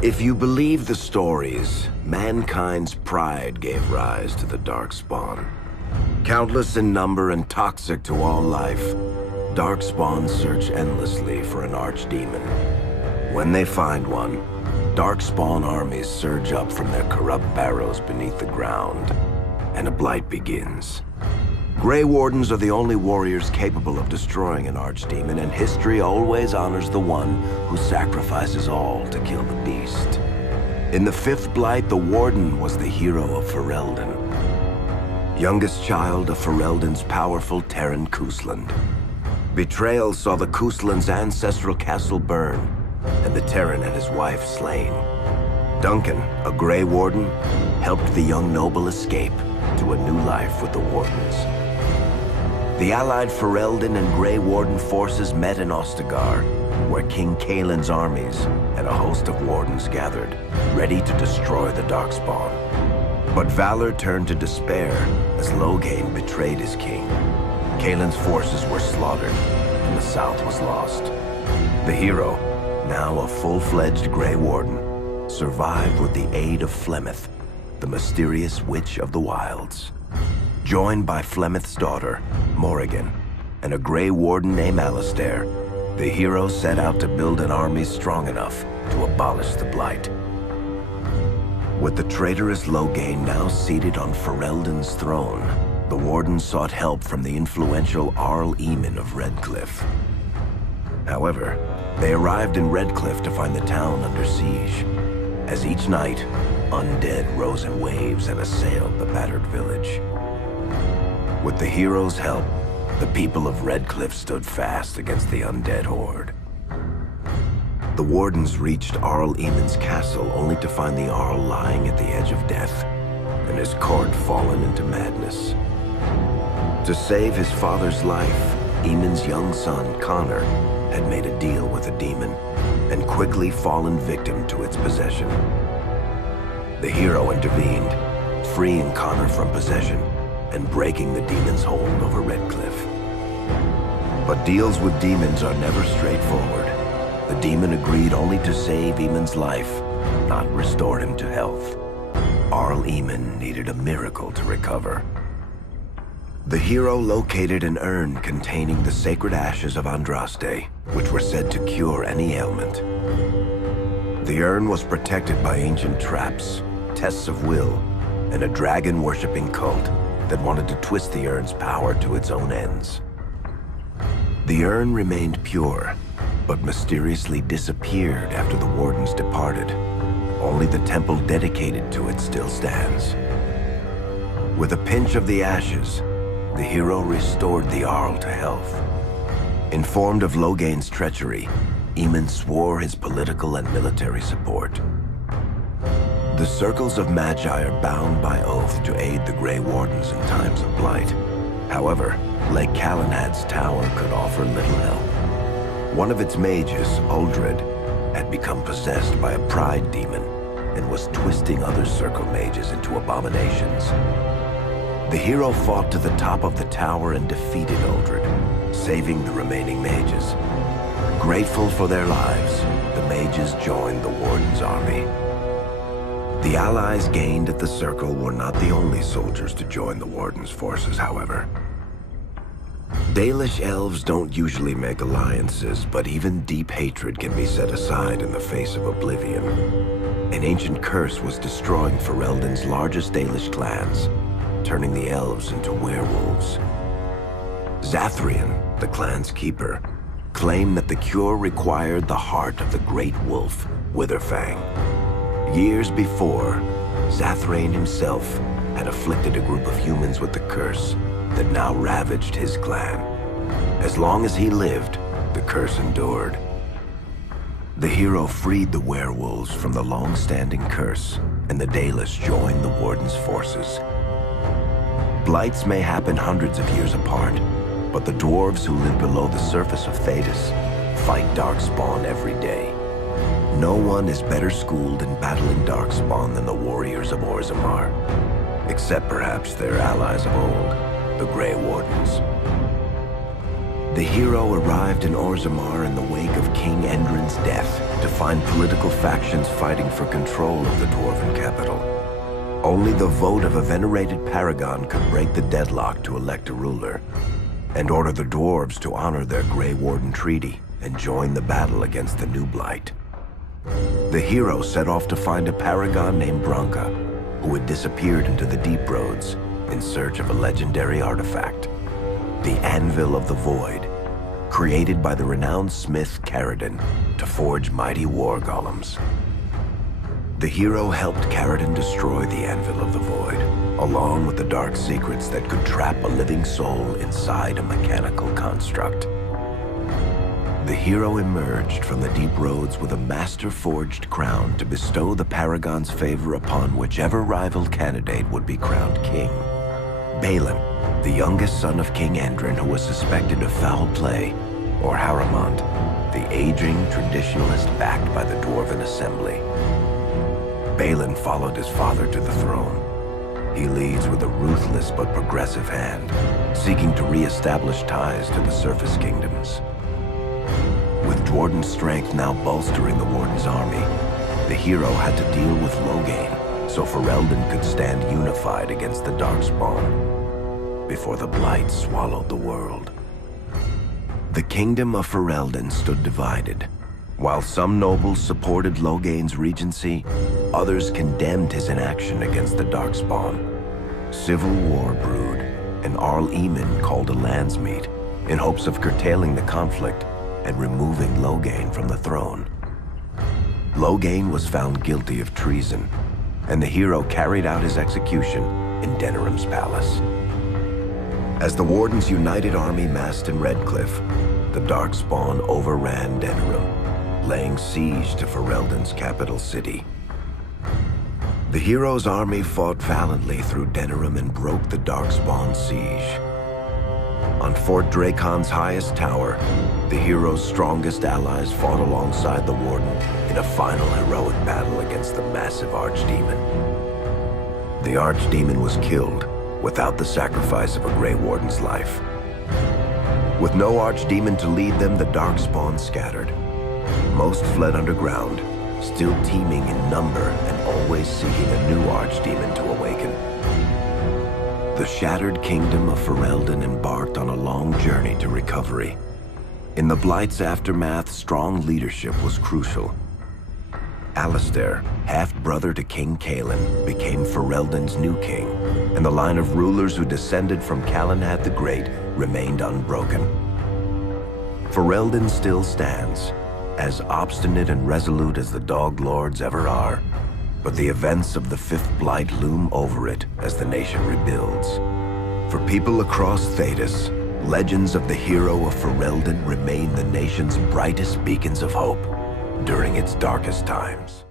If you believe the stories, mankind's pride gave rise to the Darkspawn. Countless in number and toxic to all life, Darkspawn search endlessly for an archdemon. When they find one, Darkspawn armies surge up from their corrupt barrows beneath the ground, and a blight begins. Grey Wardens are the only warriors capable of destroying an archdemon, and history always honors the one who sacrifices all to kill the beast. In the fifth Blight, the Warden was the hero of Ferelden. Youngest child of Ferelden's powerful Terran Cousland. Betrayal saw the Cousland's ancestral castle burn, and the Terran and his wife slain. Duncan, a Grey Warden, helped the young noble escape to a new life with the Wardens. The allied Ferelden and Grey Warden forces met in Ostagar, where King Kaelin's armies and a host of Wardens gathered, ready to destroy the Darkspawn. But valor turned to despair as Loghain betrayed his king. Kaelin's forces were slaughtered, and the South was lost. The hero, now a full-fledged Grey Warden, survived with the aid of Flemeth, the mysterious Witch of the Wilds. Joined by Flemeth's daughter, Morrigan, and a Grey Warden named Alistair, the hero set out to build an army strong enough to abolish the Blight. With the traitorous Loghain now seated on Ferelden's throne, the Warden sought help from the influential Arl Eamon of Redcliffe. However, they arrived in Redcliffe to find the town under siege. As each night, undead rose in waves and assailed the battered village. With the hero's help, the people of Redcliffe stood fast against the undead horde. The Wardens reached Arl Eamon's castle only to find the Arl lying at the edge of death, and his court fallen into madness. To save his father's life, Eamon's young son, Connor, had made a deal with a demon, and quickly fallen victim to its possession. The hero intervened, freeing Connor from possession, and breaking the demon's hold over Redcliffe. But deals with demons are never straightforward. The demon agreed only to save Eamon's life, not restore him to health. Arl Eamon needed a miracle to recover. The hero located an urn containing the sacred ashes of Andraste, which were said to cure any ailment. The urn was protected by ancient traps, tests of will, and a dragon-worshipping cult that wanted to twist the urn's power to its own ends. The urn remained pure, but mysteriously disappeared after the Wardens departed. Only the temple dedicated to it still stands. With a pinch of the ashes, the hero restored the Arl to health. Informed of Loghain's treachery, Eamon swore his political and military support. The circles of Magi are bound by oath to aid the Grey Wardens in times of blight. However, Lake Calenhad's tower could offer little help. One of its mages, Uldred, had become possessed by a pride demon and was twisting other circle mages into abominations. The hero fought to the top of the tower and defeated Uldred, saving the remaining mages. Grateful for their lives, the mages joined the Warden's army. The allies gained at the Circle were not the only soldiers to join the Warden's forces, however. Dalish elves don't usually make alliances, but even deep hatred can be set aside in the face of oblivion. An ancient curse was destroying Ferelden's largest Dalish clans, turning the elves into werewolves. Zathrian, the clan's keeper, claimed that the cure required the heart of the great wolf, Witherfang. Years before, Zathrain himself had afflicted a group of humans with the curse that now ravaged his clan. As long as he lived, the curse endured. The hero freed the werewolves from the long-standing curse, and the Dalish joined the Warden's forces. Blights may happen hundreds of years apart, but the dwarves who live below the surface of Thedas fight Darkspawn every day. No one is better schooled in battling Darkspawn than the warriors of Orzammar, except perhaps their allies of old, the Grey Wardens. The hero arrived in Orzammar in the wake of King Endrin's death to find political factions fighting for control of the Dwarven capital. Only the vote of a venerated paragon could break the deadlock to elect a ruler, and order the dwarves to honor their Grey Warden treaty and join the battle against the New Blight. The hero set off to find a paragon named Branka, who had disappeared into the Deep Roads in search of a legendary artifact, the Anvil of the Void, created by the renowned smith Caridin to forge mighty war golems. The hero helped Caridin destroy the Anvil of the Void, along with the dark secrets that could trap a living soul inside a mechanical construct. The hero emerged from the Deep Roads with a master-forged crown to bestow the Paragon's favor upon whichever rival candidate would be crowned king. Balin, the youngest son of King Endrin who was suspected of foul play, or Haramond, the aging traditionalist backed by the Dwarven Assembly. Balin followed his father to the throne. He leads with a ruthless but progressive hand, seeking to re-establish ties to the surface kingdoms. With Dwarden's strength now bolstering the Warden's army, the hero had to deal with Loghain, so Ferelden could stand unified against the Darkspawn, before the Blight swallowed the world. The kingdom of Ferelden stood divided. While some nobles supported Loghain's regency, others condemned his inaction against the Darkspawn. Civil war brewed, and Arl Eamon called a landsmeet in hopes of curtailing the conflict and removing Loghain from the throne. Loghain was found guilty of treason, and the hero carried out his execution in Denerim's palace. As the Warden's united army massed in Redcliffe, the Darkspawn overran Denerim, laying siege to Ferelden's capital city. The hero's army fought valiantly through Denerim and broke the Darkspawn's siege. On Fort Dracon's highest tower, the hero's strongest allies fought alongside the Warden in a final heroic battle against the massive Archdemon. The Archdemon was killed without the sacrifice of a Grey Warden's life. With no Archdemon to lead them, the Darkspawn scattered. Most fled underground, still teeming in number and always seeking a new Archdemon to awaken. The shattered kingdom of Ferelden embarked on a long journey to recovery. In the Blight's aftermath, strong leadership was crucial. Alistair, half-brother to King Cailan, became Ferelden's new king, and the line of rulers who descended from Calenhad the Great remained unbroken. Ferelden still stands, as obstinate and resolute as the Dog Lords ever are, but the events of the Fifth Blight loom over it as the nation rebuilds. For people across Thedas, legends of the hero of Ferelden remain the nation's brightest beacons of hope during its darkest times.